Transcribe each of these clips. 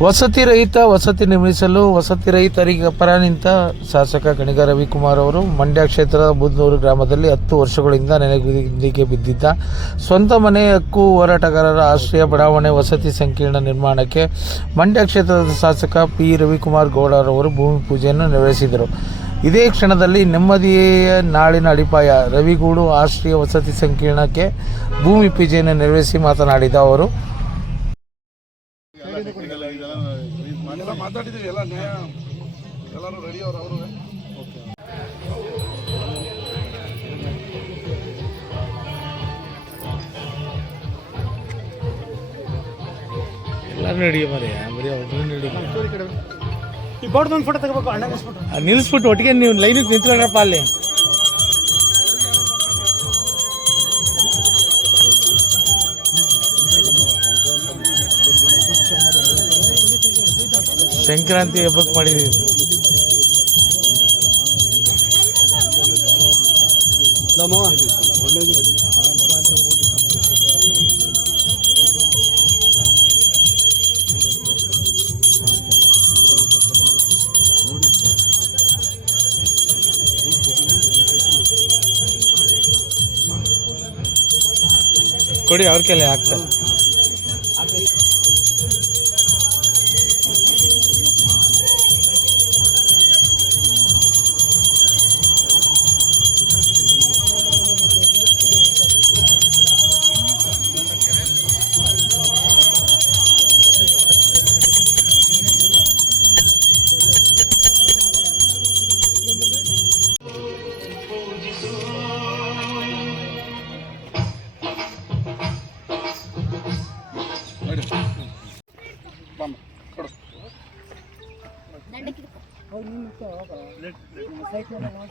ವಸತಿ ರಹಿತ, ವಸತಿ ನಿರ್ಮಿಸಲು, ವಸತಿ ರಹಿತರಿಗೆ ಪರ ನಿಂತ ಶಾಸಕ ಗಣಿಗ ರವಿಕುಮಾರ್ ಅವರು ಮಂಡ್ಯ ಕ್ಷೇತ್ರದ ಬುದ್ನೂರು ಗ್ರಾಮದಲ್ಲಿ ಹತ್ತು ವರ್ಷಗಳಿಂದ ನೆನೆಗುದಿಗೆ ಬಿದ್ದಿದ್ದ ಸ್ವಂತ ಮನೆ ಹಕ್ಕು ಹೋರಾಟಗಾರರ ಆಶ್ರಯ ಬಡಾವಣೆ ವಸತಿ ಸಂಕೀರ್ಣ ನಿರ್ಮಾಣಕ್ಕೆ ಮಂಡ್ಯ ಕ್ಷೇತ್ರದ ಶಾಸಕ ಪಿ ರವಿಕುಮಾರ್ ಗೌಡರವರು ಭೂಮಿ ಪೂಜೆಯನ್ನು ನೆರವೇರಿಸಿದರು. ಇದೇ ಕ್ಷಣದಲ್ಲಿ ನೆಮ್ಮದಿಯ ನಾಳಿನ ಅಡಿಪಾಯ ರವಿಗೂಡು ಆಶ್ರಯ ವಸತಿ ಸಂಕೀರ್ಣಕ್ಕೆ ಭೂಮಿ ಪೂಜೆಯನ್ನು ನೆರವೇರಿಸಿ ಮಾತನಾಡಿದ ಅವರು ಎಲ್ಲ ಮಾತಾಡಿದೀವಿ ಎಲ್ಲ ನ್ಯಾಯ ಎಲ್ಲರೂ ರೆಡಿ ಅವ್ರು ಅವರು. ಎಲ್ಲರೂ ನಡಿ ಮರಿ ಬರೀ ಒಬ್ಬರು ನಡಿ ಈ ಬೋರ್ಡ್ ಒಂದು ಫೋಟೋ ತಗೋಬೇಕು ಅಣ್ಣ ನಿಲ್ಸ್ಬಿಟ್ಟು ಆ, ನಿಲ್ಲಿಸ್ಬಿಟ್ಟು ಒಟ್ಟಿಗೆ ನೀವು ಲೈನಿಗೆ ನಿಂತ್ಕೊಂಡ್ರಪ್ಪ ಅಲ್ಲಿ. ಸಂಕ್ರಾಂತಿ ಹಬ್ಬಕ್ಕೆ ಮಾಡಿದ್ದೀವಿ ಕೊಡಿ ಅವ್ರ ಕೈಲೇ ಹಾಕ್ತಾರೆ.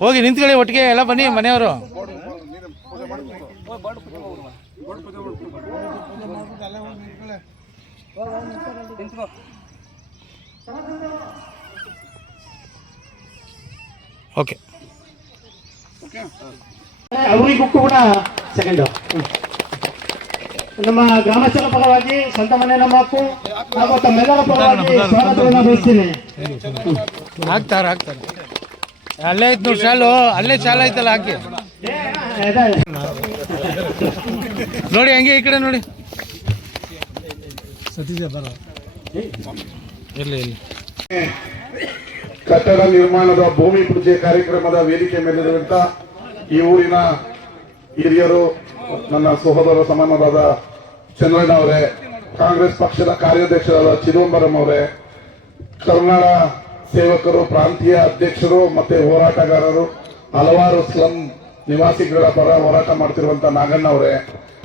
ಹೋಗಿ ನಿಂತ್ಕೊಳ್ಳಿ ಒಟ್ಟಿಗೆ, ಎಲ್ಲ ಬನ್ನಿ ಮನೆಯವರು. ಓಕೆ ಅವರಿಗೂ ಕೂಡ ಸೆಕೆಂಡು ನಮ್ಮ ಗ್ರಾಮಸ್ಥರ ಪರವಾಗಿ ಸ್ವಂತ ಮನೆ ನಮ್ಮ ಹಾಗೂ ತಮ್ಮೆಲ್ಲರ ಪರವಾಗಿ ಸ್ವಾಗತವನ್ನು ಬಯಸ್ತೀನಿ. ಹಾಕ್ತಾರೆ ಹಾಕ್ತಾರೆ. ಅಲ್ಲೇ ಇತ್ತು ಶಾಲು ಅಲ್ಲೇ ಶಾಲು ಐತಲ್ಲ, ಹಾಕಿ. ನೋಡಿ, ಹಂಗೆ ಈ ಕಡೆ ನೋಡಿ. ಇರ್ಲಿ ಇರ್ಲಿ ಕಟ್ಟಡ ನಿರ್ಮಾಣದ ಭೂಮಿ ಪೂಜೆ ಕಾರ್ಯಕ್ರಮದ ವೇದಿಕೆ ಮೇಲಿರುವಂತ ಈ ಊರಿನ ಹಿರಿಯರು, ನನ್ನ ಸಹೋದರ ಸಮಾನವಾದ ಚಂದ್ರಣ್ಣ ಅವರೇ, ಕಾಂಗ್ರೆಸ್ ಪಕ್ಷದ ಕಾರ್ಯಾಧ್ಯಕ್ಷರಾದ ಚಿದಂಬರಂ ಅವರೇ, ಕರ್ನಾಡ ಸೇವಕರು, ಪ್ರಾಂತೀಯ ಅಧ್ಯಕ್ಷರು ಮತ್ತೆ ಹೋರಾಟಗಾರರು, ಹಲವಾರು ಸ್ಲಂ ನಿವಾಸಿಗಳ ಪರ ಹೋರಾಟ ಮಾಡ್ತಿರುವಂತ ನಾಗಣ್ಣ ಅವರೇ.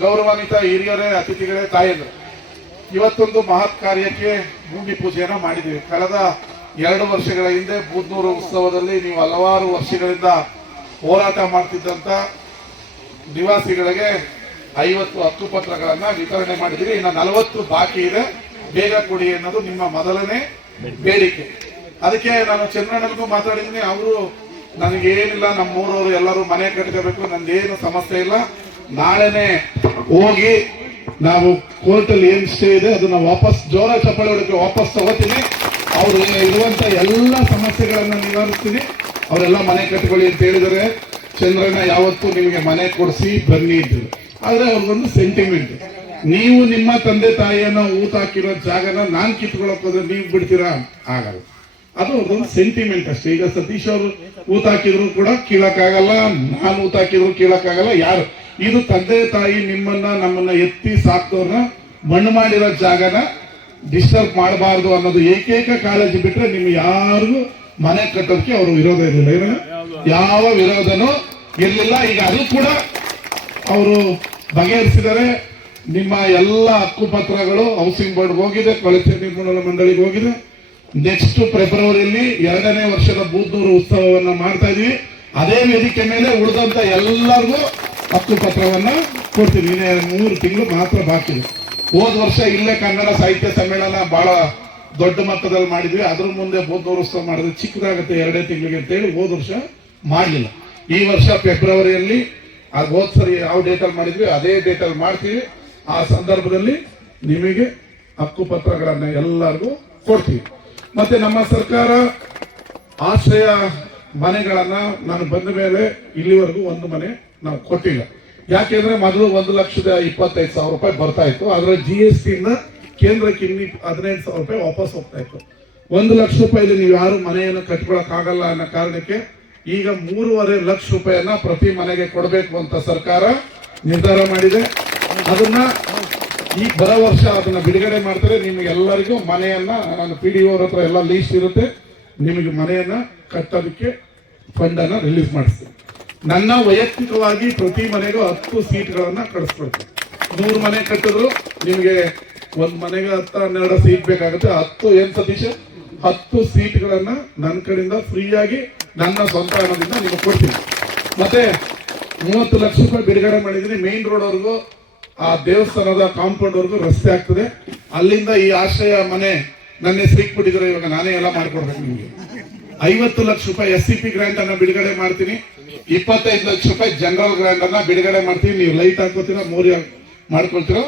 ಗೌರವಾನ್ವಿತ ಹಿರಿಯರೇ, ಅತಿಥಿಗಳೇ, ತಾಯಂದ್ರು, ಇವತ್ತೊಂದು ಮಹತ್ ಕಾರ್ಯಕ್ಕೆ ಭೂಮಿ ಪೂಜೆಯನ್ನು ಮಾಡಿದ್ದೀವಿ. ಕಳೆದ ಎರಡು ವರ್ಷಗಳ ಹಿಂದೆ ಬೂದ್ನೂರು ಉತ್ಸವದಲ್ಲಿ ನೀವು ಹಲವಾರು ವರ್ಷಗಳಿಂದ ಹೋರಾಟ ಮಾಡ್ತಿದ್ದಂತ ನಿವಾಸಿಗಳಿಗೆ ಐವತ್ತು ಹಕ್ಕುಪತ್ರಗಳನ್ನ ವಿತರಣೆ ಮಾಡಿದ್ದೀರಿ ಇನ್ನು ನಲವತ್ತು ಬಾಕಿ ಇದೆ. ಬೇಗ ಕೊಡಿ ಅನ್ನೋದು ನಿಮ್ಮ ಮೊದಲನೇ ಬೇಡಿಕೆ. ಅದಕ್ಕೆ ನಾನು ಚಂದ್ರಣ್ಣನಿಗೂ ಮಾತಾಡಿದ್ದೀನಿ. ಅವರು ನನಗೇನಿಲ್ಲ ನಮ್ಮ ಊರವರು ಎಲ್ಲರೂ ಮನೆ ಕಟ್ಕೋಬೇಕು ನಂದೇನು ಸಮಸ್ಯೆ ಇಲ್ಲ. ನಾಳೆನೆ ಹೋಗಿ ನಾವು ಕೋರ್ಟಲ್ಲಿ ಏನ್ ಸ್ಟೇ ಇದೆ, ಅದನ್ನ ವಾಪಸ್ ಜೋರ ಚಪ್ಪಳಿ ಹೊಡಕ್ಕೆ ವಾಪಸ್ ತಗೋತೀನಿ. ಅವ್ರು ಇರುವಂತ ಎಲ್ಲ ಸಮಸ್ಯೆಗಳನ್ನ ನಿವಾರಿಸ್ತೀನಿ. ಅವರೆಲ್ಲ ಮನೆ ಕಟ್ಕೊಳ್ಳಿ ಅಂತ ಹೇಳಿದರೆ ಚಂದ್ರಣ್ಣ ಯಾವತ್ತೂ ನಿಮಗೆ ಮನೆ ಕೊಡಿಸಿ ಬನ್ನಿ ಇದ್ರು ಆದ್ರೆ ಅವ್ರಿಗೊಂದು ಸೆಂಟಿಮೆಂಟ್ ನೀವು ನಿಮ್ಮ ತಂದೆ ತಾಯಿಯನ್ನ ಊತ ಹಾಕಿರೋ ಜಾಗನ ನಾನ್ ಕಿತ್ಕೊಳಕ್ ಹೋದ್ರೆ ನೀವು ಬಿಡ್ತೀರಾ? ಆಗಲ್ಲ. ಅದು ಒಂದು ಸೆಂಟಿಮೆಂಟ್ ಅಷ್ಟೇ. ಈಗ ಸತೀಶ್ ಅವರು ಊತ ಹಾಕಿದ್ರು ಕೂಡ ಕೀಳಕ್ಕಾಗಲ್ಲ, ನಾನು ಊತ ಹಾಕಿದ್ರು ಕೀಳಕ್ಕಾಗಲ್ಲ, ಯಾರು? ಇದು ತಂದೆ ತಾಯಿ ನಿಮ್ಮನ್ನ, ನಮ್ಮನ್ನ ಎತ್ತಿ ಸಾಕ್ತವ್ರನ್ನ ಮಣ್ಣು ಮಾಡಿರೋ ಜಾಗನ ಡಿಸ್ಟರ್ಬ್ ಮಾಡಬಾರ್ದು ಅನ್ನೋದು ಏಕೈಕ ಕಾಳಜಿ ಬಿಟ್ರೆ ನಿಮ್ಗೆ ಯಾರಿಗೂ ಮನೆ ಕಟ್ಟೋದಕ್ಕೆ ಅವರು ವಿರೋಧ ಇರಲಿಲ್ಲ. ಏನ? ಯಾವ ವಿರೋಧನೂ ಇರಲಿಲ್ಲ. ಈಗ ಅದು ಕೂಡ ಅವರು ಬಗೆಹರಿಸಿದರೆ ನಿಮ್ಮ ಎಲ್ಲ ಹಕ್ಕುಪತ್ರಗಳು ಹೌಸಿಂಗ್ ಬೋರ್ಡ್ ಹೋಗಿದೆ, ಕೊಳಚೆ ನಿರ್ಮೂಲನಾ ಮಂಡಳಿಗೆ ಹೋಗಿದೆ. ನೆಕ್ಸ್ಟ್ ಫೆಬ್ರವರಿಯಲ್ಲಿ ಎರಡನೇ ವರ್ಷದ ಬೂದ್ನೂರು ಉತ್ಸವವನ್ನ ಮಾಡ್ತಾ ಇದೀವಿ. ಅದೇ ವೇದಿಕೆ ಮೇಲೆ ಉಳಿದಂತ ಎಲ್ಲರಿಗೂ ಹಕ್ಕುಪತ್ರವನ್ನ ಕೊಡ್ತೀವಿ ಇನ್ನೇ ಮೂರು ತಿಂಗಳು ಮಾತ್ರ ಬಾಕಿ ಇದೆ. ಹೋದ ವರ್ಷ ಇಲ್ಲೇ ಕನ್ನಡ ಸಾಹಿತ್ಯ ಸಮ್ಮೇಳನ ಬಹಳ ದೊಡ್ಡ ಮಟ್ಟದಲ್ಲಿ ಮಾಡಿದ್ವಿ. ಅದ್ರ ಮುಂದೆ ಬೂದ್ನೂರು ಉತ್ಸವ ಮಾಡಿದ್ರೆ ಚಿಕ್ಕದಾಗುತ್ತೆ ಎರಡೇ ತಿಂಗಳಿಗೆ ಅಂತೇಳಿ ಹೋದ ವರ್ಷ ಮಾಡಲಿಲ್ಲ. ಈ ವರ್ಷ ಫೆಬ್ರವರಿಯಲ್ಲಿ ಅದು ಹೋದ್ ಸರಿ ಯಾವ ಡೇಟಲ್ಲಿ ಮಾಡಿದ್ವಿ, ಅದೇ ಡೇಟಲ್ಲಿ ಮಾಡ್ತೀವಿ. ಆ ಸಂದರ್ಭದಲ್ಲಿ ನಿಮಗೆ ಹಕ್ಕುಪತ್ರಗಳನ್ನ ಎಲ್ಲರಿಗೂ ಕೊಡ್ತೀವಿ. ಮತ್ತೆ ನಮ್ಮ ಸರ್ಕಾರ ಆಶ್ರಯ ಮನೆಗಳನ್ನ ನಾನು ಬಂದ ಮೇಲೆ ಇಲ್ಲಿವರೆಗೂ ಒಂದು ಮನೆ ನಾವು ಕೊಟ್ಟಿಲ್ಲ. ಯಾಕೆಂದ್ರೆ ಮೊದಲು ಒಂದು ಲಕ್ಷದ ಇಪ್ಪತ್ತೈದು ಸಾವಿರ ರೂಪಾಯಿ ಬರ್ತಾ ಇತ್ತು. ಆದ್ರೆ ಜಿ ಎಸ್ ಟಿ ಇಂದ ಕೇಂದ್ರಕ್ಕೆ ಇನ್ನಿ ಹದಿನೈದು ಸಾವಿರ ರೂಪಾಯಿ ವಾಪಸ್ ಹೋಗ್ತಾ ಇತ್ತು. ಒಂದು ಲಕ್ಷ ರೂಪಾಯಿಲಿ ನೀವು ಯಾರು ಮನೆಯನ್ನು ಕಟ್ಕೊಳಕ್ ಆಗಲ್ಲ ಅನ್ನೋ ಕಾರಣಕ್ಕೆ ಈಗ ಮೂರುವರೆ ಲಕ್ಷ ರೂಪಾಯಿಯನ್ನ ಪ್ರತಿ ಮನೆಗೆ ಕೊಡಬೇಕು ಅಂತ ಸರ್ಕಾರ ನಿರ್ಧಾರ ಮಾಡಿದೆ. ಅದನ್ನ ಈ ಬರ ವರ್ಷ ಅದನ್ನ ಬಿಡುಗಡೆ ಮಾಡ್ತಾರೆ. ನಿಮ್ಗೆ ಎಲ್ಲರಿಗೂ ಮನೆಯನ್ನ, ನಾನು ಪಿ ಡಿ ಅವ್ರ ಹತ್ರ ಎಲ್ಲ ಲೀಸ್ಟ್ ಇರುತ್ತೆ. ನಿಮಗೆ ಮನೆಯನ್ನ ಕಟ್ಟೋದಕ್ಕೆ ಫಂಡ್ ಅನ್ನ ರಿಲೀಸ್ ಮಾಡಿಸ್ತೀನಿ. ನನ್ನ ವೈಯಕ್ತಿಕವಾಗಿ ಪ್ರತಿ ಮನೆಗೂ ಹತ್ತು ಸೀಟ್ಗಳನ್ನ ಕಳಿಸ್ಕೊಡ್ತೀನಿ. ನೂರು ಮನೆ ಕಟ್ಟಿದ್ರು, ನಿಮಗೆ ಒಂದ್ ಮನೆಗೆ ಹತ್ತು, ಹನ್ನೆರಡು ಸೀಟ್ ಬೇಕಾಗುತ್ತೆ. ಹತ್ತು ಏನ್ ಸತೀಶ್? ಹತ್ತು ಸೀಟ್ಗಳನ್ನ ನನ್ನ ಕಡೆಯಿಂದ ಫ್ರೀಯಾಗಿ ನನ್ನ ಸ್ವಂತ ಹಣದಿಂದ ನಿಮಗೆ ಕೊಡ್ತೀನಿ. ಮತ್ತೆ ಮೂವತ್ತು ಲಕ್ಷ ರೂಪಾಯಿ ಬಿಡುಗಡೆ ಮಾಡಿದ್ದೀನಿ. ಮೇನ್ ರೋಡ್ ವರೆಗೂ ಆ ದೇವಸ್ಥಾನದ ಕಾಂಪೌಂಡ್ ವರೆಗೂ ರಸ್ತೆ ಆಗ್ತದೆ. ಅಲ್ಲಿಂದ ಈ ಆಶ್ರಯ ಮನೆ ನನ್ನ ಹೆಸರಿಗೆ ಕೊಟ್ಟಿದ್ರೆ ಇವಾಗ ನಾನೇ ಎಲ್ಲ ಮಾಡ್ಕೊಡ್ಬೇಕು ನಿಮಗೆ. ಐವತ್ತು ಲಕ್ಷ ರೂಪಾಯಿ ಎಸ್ ಸಿ ಪಿ ಗ್ರಾಂಟ್ ಅನ್ನ ಬಿಡುಗಡೆ ಮಾಡ್ತೀನಿ. ಇಪ್ಪತ್ತೈದು ಲಕ್ಷ ರೂಪಾಯಿ ಜನರಲ್ ಗ್ರಾಂಟ್ ಅನ್ನ ಬಿಡುಗಡೆ ಮಾಡ್ತೀನಿ. ನೀವು ಲೈಟ್ ಹಾಕೋತೀರಾ ಮೋರಿ ಮಾಡ್ಕೊಳ್ತೀರೋ,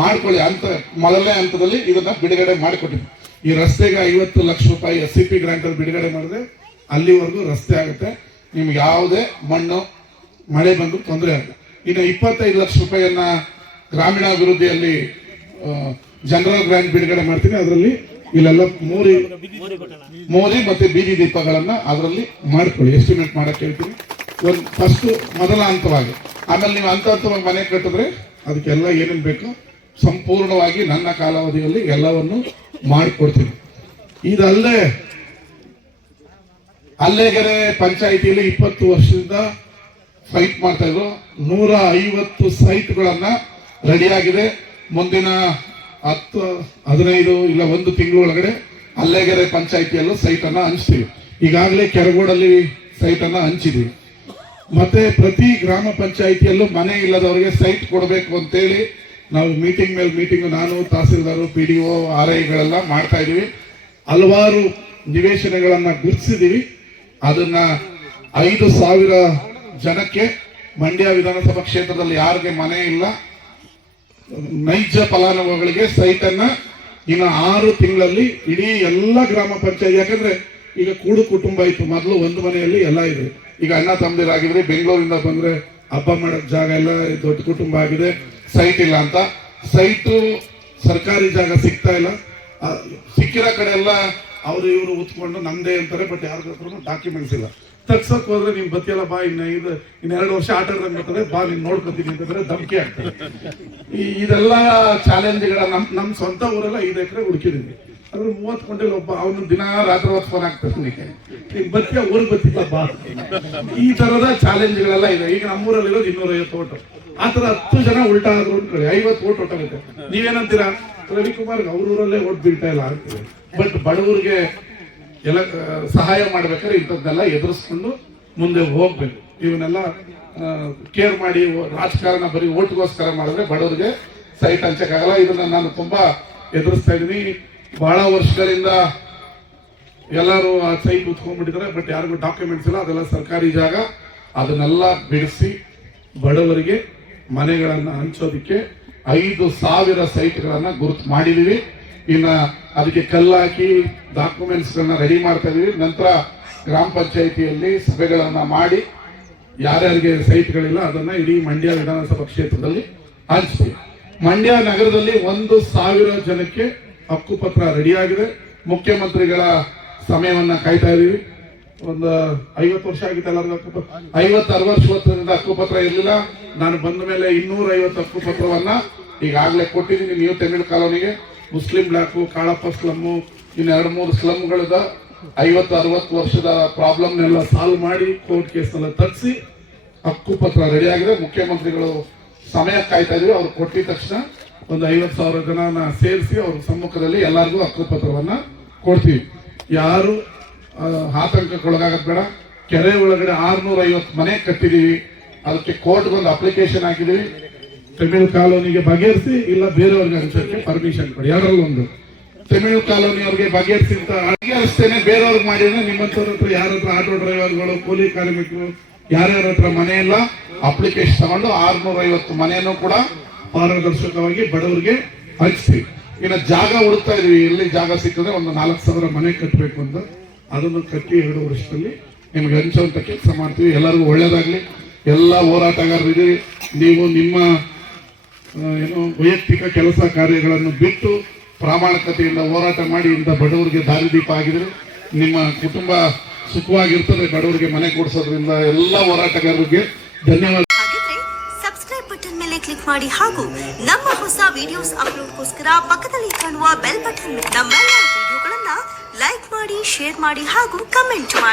ಮಾಡ್ಕೊಳ್ಳಿ. ಅಂತ, ಮೊದಲನೇ ಹಂತದಲ್ಲಿ ಇದನ್ನ ಬಿಡುಗಡೆ ಮಾಡಿಕೊಟ್ಟಿದ್ವಿ ಈ ರಸ್ತೆಗೆ ಐವತ್ತು ಲಕ್ಷ ರೂಪಾಯಿ ಎಸ್ ಸಿ ಪಿ ಗ್ರಾಂಟ್ ಅಲ್ಲಿ ಬಿಡುಗಡೆ ಮಾಡಿದ್ರೆ ಅಲ್ಲಿವರೆಗೂ ರಸ್ತೆ ಆಗುತ್ತೆ. ನಿಮ್ಗೆ ಯಾವುದೇ ಮಣ್ಣು, ಮಳೆ ಬಂದು ತೊಂದರೆ ಆಗಲ್ಲ. ಇನ್ನು ಇಪ್ಪತ್ತೈದು ಲಕ್ಷ ರೂಪಾಯಿಯನ್ನ ಗ್ರಾಮೀಣಾಭಿವೃದ್ಧಿಯಲ್ಲಿ ಜನರಲ್ ಗ್ರ್ಯಾಂಡ್ ಬಿಡುಗಡೆ ಮಾಡ್ತೀನಿ. ಅದರಲ್ಲಿ ಇಲ್ಲೆಲ್ಲ ಮೂರಿ, ಮೋರಿ ಮತ್ತೆ ಬೀದಿ ದೀಪಗಳನ್ನ ಅದರಲ್ಲಿ ಮಾಡ್ಕೊಳ್ಳಿ. ಎಸ್ಟಿಮೇಟ್ ಮಾಡಕ್ ಹೇಳ್ತೀನಿ. ಒಂದು ಫಸ್ಟ್ ಮೊದಲ ಹಂತವಾಗಿ. ಆಮೇಲೆ ನೀವು ಹಂತ ಹಂತವಾಗಿ ಮನೆ ಕಟ್ಟಿದ್ರೆ ಅದಕ್ಕೆಲ್ಲ ಏನೇನು ಬೇಕು ಸಂಪೂರ್ಣವಾಗಿ ನನ್ನ ಕಾಲಾವಧಿಯಲ್ಲಿ ಎಲ್ಲವನ್ನು ಮಾಡಿಕೊಡ್ತೀನಿ. ಇದಲ್ಲದೆ ಅಲ್ಲೇಗೆರೆ ಪಂಚಾಯಿತಿಯಲ್ಲಿ ಇಪ್ಪತ್ತು ವರ್ಷದಿಂದ ಫೈಟ್ ಮಾಡ್ತಾ ಇದ್ರು. ನೂರ ಐವತ್ತು ಸೈಟ್ಗಳನ್ನ ರೆಡಿಯಾಗಿದೆ ಮುಂದಿನ ಹತ್ತು, ಹದಿನೈದು ಇಲ್ಲ ಒಂದು ತಿಂಗಳೊಳಗಡೆ ಅಲ್ಲೇಗೆರೆ ಪಂಚಾಯಿತಿಯಲ್ಲೂ ಸೈಟ್ ಅನ್ನ ಹಂಚ್ತೀವಿ. ಈಗಾಗಲೇ ಕೆರಗೋಡಲ್ಲಿ ಸೈಟ್ ಅನ್ನ ಹಂಚಿದೀವಿ. ಮತ್ತೆ ಪ್ರತಿ ಗ್ರಾಮ ಪಂಚಾಯಿತಿಯಲ್ಲೂ ಮನೆ ಇಲ್ಲದವರಿಗೆ ಸೈಟ್ ಕೊಡಬೇಕು ಅಂತೇಳಿ ನಾವು ಮೀಟಿಂಗ್ ಮೇಲೆ ಮೀಟಿಂಗ್ ನಾನು, tahsildar P D O R ಐಗಳೆಲ್ಲ ಮಾಡ್ತಾ ಇದೀವಿ ಹಲವಾರು ನಿವೇಶನಗಳನ್ನ ಗುರುತಿಸಿದೀವಿ ಅದನ್ನ ಐದು ಸಾವಿರ ಜನಕ್ಕೆ ಮಂಡ್ಯ ವಿಧಾನಸಭಾ ಕ್ಷೇತ್ರದಲ್ಲಿ ಯಾರಿಗೆ ಮನೆ ಇಲ್ಲ ನೈಜ ಫಲಾನುಭವಿಗಳಿಗೆ ಸೈಟನ್ನ ಇನ್ನು ಆರು ತಿಂಗಳಲ್ಲಿ ಇಡೀ ಎಲ್ಲ ಗ್ರಾಮ ಪಂಚಾಯತ್, ಯಾಕಂದ್ರೆ ಈಗ ಕೂಡು ಕುಟುಂಬ ಇತ್ತು, ಮೊದಲು ಒಂದು ಮನೆಯಲ್ಲಿ ಎಲ್ಲ ಇದೆ ಈಗ ಅಣ್ಣ ತಮ್ಮದಿರಾಗಿದ್ರೆ ಬೆಂಗಳೂರಿಂದ ಬಂದ್ರೆ ಹಬ್ಬ ಮಾಡೋ ಜಾಗ ಎಲ್ಲ ದೊಡ್ಡ ಕುಟುಂಬ ಆಗಿದೆ ಸೈಟ್ ಇಲ್ಲ ಅಂತ. ಸೈಟು ಸರ್ಕಾರಿ ಜಾಗ ಸಿಗ್ತಾ ಇಲ್ಲ. ಸಿಕ್ಕಿರೋ ಕಡೆ ಎಲ್ಲ ಅವರು ಇವರು ಉತ್ಕೊಂಡು ನಮ್ದೇ ಅಂತಾರೆ ಬಟ್ ಯಾರ ಹತ್ರ ಡಾಕ್ಯುಮೆಂಟ್ಸ್ ಇಲ್ಲ. ತಗ್ಸಕ್ ಹೋದ್ರೆ ನಿಮ್ ಬತ್ತಿಯಲ್ಲ ಬಾ, ಇನ್ನ ಇದು ಇನ್ನೆರಡು ವರ್ಷ ಆಟ ಬರ್ತದೆ, ಬಾ, ನೀನ್ ನೋಡ್ಕೊತೀನಿ ಅಂತಂದ್ರೆ ಧಮಕಿ ಆಗ್ತದೆ ಈ- ಇದೆಲ್ಲ ಚಾಲೆಂಜ್ಗಳ ನಮ್ ನಮ್ ಸ್ವಂತ ಊರೆಲ್ಲ, ಐದು ಎಕರೆ ಹುಡುಕಿದೀನಿ ಅದ್ರ ಮೂವತ್ತು ಕೊಂಡಲ್ಲಿ ಒಬ್ಬ, ಅವನು ದಿನ ರಾತ್ರಿ ಹೊತ್ತು ಫೋನ್ ನಿಮಗೆ ನೀನ್ ಬತ್ತಿಯ ಊರಿಗೆ ಬತ್ತಿಲ್ಲ ಬಾ ಈ ತರದ ಚಾಲೆಂಜ್ಗಳೆಲ್ಲ ಇದೆ. ಈಗ ನಮ್ಮೂರಲ್ಲಿ ಇರೋದು ಇನ್ನೂರ ಐವತ್ತು ಓಟು. ಆ ತರ ಹತ್ತು ಜನ ಉಲ್ಟಾ ಆದ್ರು ಅನ್ಕೊಳ್ಳಿ ಐವತ್ತು ಓಟ್ ಹೊಟ್ಟಾಗುತ್ತೆ ನೀವೇನಂತೀರಾ? ರವಿಕುಮಾರ್ ಅವ್ರ ಊರಲ್ಲೇ ಓಟ್ ಬೀಳ್ತಾ ಇಲ್ಲ ಬಟ್ ಬಡವರಿಗೆ ಎಲ್ಲ ಸಹಾಯ ಮಾಡ್ಬೇಕಾದ್ರೆ ಇಂಥದ್ದೆಲ್ಲ ಎದುರಿಸ್ಕೊಂಡು ಮುಂದೆ ಹೋಗ್ಬೇಕು. ಇವನ್ನೆಲ್ಲ ಕೇರ್ ಮಾಡಿ ರಾಜಕಾರಣ ಬರೀ ಓಟ್ಗೋಸ್ಕರ ಮಾಡಿದ್ರೆ ಬಡವರಿಗೆ ಸೈಟ್ ಹಂಚಕ್ಕಾಗಲ್ಲ. ಇದನ್ನ ನಾನು ತುಂಬಾ ಎದುರಿಸ್ತಾ ಇದ್ದೀನಿ. ಬಹಳ ವರ್ಷಗಳಿಂದ ಎಲ್ಲರೂ ಆ ಸೈಟ್ ಉತ್ಕೊಂಡ್ಬಿಟ್ಟಿದ್ದಾರೆ. ಬಟ್ ಯಾರಿಗೂ ಡಾಕ್ಯುಮೆಂಟ್ಸ್ ಇಲ್ಲ. ಅದೆಲ್ಲ ಸರ್ಕಾರಿ ಜಾಗ. ಅದನ್ನೆಲ್ಲ ಬಿಡಿಸಿ ಬಡವರಿಗೆ ಮನೆಗಳನ್ನು ಹಂಚೋದಿಕ್ಕೆ ಐದು ಸಾವಿರ ಸೈಟ್ಗಳನ್ನು ಗುರುತು ಮಾಡಿದೀವಿ ಇನ್ನ ಅದಕ್ಕೆ ಕಲ್ಲಾಕಿ ಡಾಕ್ಯುಮೆಂಟ್ಸ್ ಗಳನ್ನ ರೆಡಿ ಮಾಡ್ತಾ ಇದೀವಿ. ನಂತರ ಗ್ರಾಮ ಪಂಚಾಯಿತಿಯಲ್ಲಿ ಸಭೆಗಳನ್ನ ಮಾಡಿ ಯಾರ್ಯಾರಿಗೆ ಸೈಟ್ಗಳಿಲ್ಲ ಅದನ್ನ ಇಡೀ ಮಂಡ್ಯ ವಿಧಾನಸಭಾ ಕ್ಷೇತ್ರದಲ್ಲಿ ಹಂಚ್ತೀವಿ. ಮಂಡ್ಯ ನಗರದಲ್ಲಿ ಒಂದು ಸಾವಿರ ಜನಕ್ಕೆ ಹಕ್ಕುಪತ್ರ ರೆಡಿಯಾಗಿದೆ ಮುಖ್ಯಮಂತ್ರಿಗಳ ಸಮಯವನ್ನ ಕಾಯ್ತಾ ಇದೀವಿ. ಒಂದು ಐವತ್ತು ವರ್ಷ ಆಗಿತ್ತು ಎಲ್ಲರಿಗೂ ಹಕ್ಕುಪತ್ರ. ಐವತ್ತು ಅರವತ್ತು ವರ್ಷದಿಂದ ಹಕ್ಕುಪತ್ರ ಇರಲಿಲ್ಲ. ನಾನು ಬಂದ ಮೇಲೆ ಇನ್ನೂರ ಐವತ್ತು ಹಕ್ಕುಪತ್ರವನ್ನ ಈಗಾಗಲೇ ಕೊಟ್ಟಿದ್ದೀನಿ. ನೀವು ತಮಿಳು ಕಾಲೋನಿಗೆ. ಮುಸ್ಲಿಂ ಬ್ಲಾಕು, ಕಾಳಪ್ಪ ಸ್ಲಮ್ಮು, ಇನ್ನು ಎರಡು ಮೂರು ಸ್ಲಮ್ಗಳದ ಐವತ್ತು, ಅರವತ್ತು ವರ್ಷದ ಪ್ರಾಬ್ಲಮ್ನೆಲ್ಲ ಸಾಲ್ವ್ ಮಾಡಿ ಕೋರ್ಟ್ ಕೇಸ್ನೆಲ್ಲ ತಗ್ಸಿ ಹಕ್ಕುಪತ್ರ ರೆಡಿ ಆಗಿದೆ. ಮುಖ್ಯಮಂತ್ರಿಗಳು ಸಮಯ ಕಾಯ್ತಾ ಇದ್ವಿ ಅವ್ರು ಕೊಟ್ಟಿದ ತಕ್ಷಣ ಒಂದು ಐವತ್ತು ಸಾವಿರ ಜನನ ಸೇರಿಸಿ ಅವ್ರ ಸಮ್ಮುಖದಲ್ಲಿ ಎಲ್ಲರಿಗೂ ಹಕ್ಕುಪತ್ರವನ್ನು ಕೊಡ್ತೀವಿ. ಯಾರು ಆತಂಕಕ್ಕೆ ಆತಂಕಕ್ಕೊಳಗಾಗದ್ ಬೇಡ. ಕೆರೆ ಒಳಗಡೆ ಆರ್ನೂರ ಐವತ್ತು ಮನೆ ಕಟ್ಟಿದೀವಿ. ಅದಕ್ಕೆ ಕೋರ್ಟ್ಗೆ ಒಂದು ಅಪ್ಲಿಕೇಶನ್ ಹಾಕಿದೀವಿ. ತಮಿಳು ಕಾಲೋನಿಗೆ ಬಗೆಹರಿಸಿ ಇಲ್ಲ ಬೇರೆಯವ್ರಿಗೆ ಹಂಚೋಕ್ಕೆ ಪರ್ಮಿಷನ್ ಕೊಡಿ. ಯಾರಲ್ಲೊಂದು ತಮಿಳು ಕಾಲೋನಿಯವ್ರಿಗೆ ಬಗೆಹರಿಸಿ ಅಂತ ಬಗೆಹರಿಸ್ತೇನೆ ಬೇರೆಯವ್ರಿಗೆ ಮಾಡಿದ್ರೆ ನಿಮ್ಮಂಥವ್ರ ಹತ್ರ ಯಾರ ಹತ್ರ ಆಟೋ ಡ್ರೈವರ್ಗಳು ಕೂಲಿ ಕಾರ್ಮಿಕರು, ಯಾರ್ಯಾರ ಹತ್ರ ಮನೆ ಇಲ್ಲ ಅಪ್ಲಿಕೇಶನ್ ತಗೊಂಡು ಆರ್ನೂರ ಐವತ್ತು ಮನೆಯನ್ನು ಕೂಡ ಪಾರದರ್ಶಕವಾಗಿ ಬಡವರಿಗೆ ಹಂಚ್ತೀವಿ ಇನ್ನು ಜಾಗ ಹುಡುಕ್ತಾ ಇದೀವಿ. ಎಲ್ಲಿ ಜಾಗ ಸಿಕ್ಕಿದ್ರೆ ಒಂದು ನಾಲ್ಕು ಸಾವಿರ ಮನೆ ಕಟ್ಟಬೇಕು ಅಂತ. ಅದನ್ನು ಕಟ್ಟಿ ಎರಡು ವರ್ಷದಲ್ಲಿ ನಿಮ್ಗೆ ಹಂಚುವಂತ ಕೆಲಸ ಮಾಡ್ತೀವಿ. ಎಲ್ಲರಿಗೂ ಒಳ್ಳೇದಾಗ್ಲಿ. ಎಲ್ಲ ಹೋರಾಟಗಾರರಿದ್ದೀರಿ. ನೀವು ನಿಮ್ಮ ಏನು ವೈಯಕ್ತಿಕ ಕೆಲಸ ಕಾರ್ಯಗಳನ್ನು ಬಿಟ್ಟು ಪ್ರಾಮಾಣಿಕತೆಯಿಂದ ಹೋರಾಟ ಮಾಡಿ ಇಂಥ ಬಡವರಿಗೆ ದಾರಿದೀಪ ಆಗಿದ್ರು. ನಿಮ್ಮ ಕುಟುಂಬ ಸುಖವಾಗಿರ್ತದೆ, ಬಡವರಿಗೆ ಮನೆ ಕೊಡಿಸೋದ್ರಿಂದ ಎಲ್ಲ ಹೋರಾಟಗಾರರಿಗೆ ಧನ್ಯವಾದ. ಸಬ್ಸ್ಕ್ರೈಬ್ ಬಟನ್ ಮೇಲೆ ಕ್ಲಿಕ್ ಮಾಡಿ ಹಾಗೂ ನಮ್ಮ ಹೊಸ ವಿಡಿಯೋಸ್ ಅಪ್ಲೋಡ್ಗೋಸ್ಕರ ಪಕ್ಕದಲ್ಲಿ ಕಾಣುವ ಬೆಲ್ ಬಟನ್ ನಮ್ಮ ವಿಡಿಯೋಗಳನ್ನ ಲೈಕ್ ಮಾಡಿ ಶೇರ್ ಮಾಡಿ ಹಾಗೂ ಕಮೆಂಟ್ ಮಾಡಿ.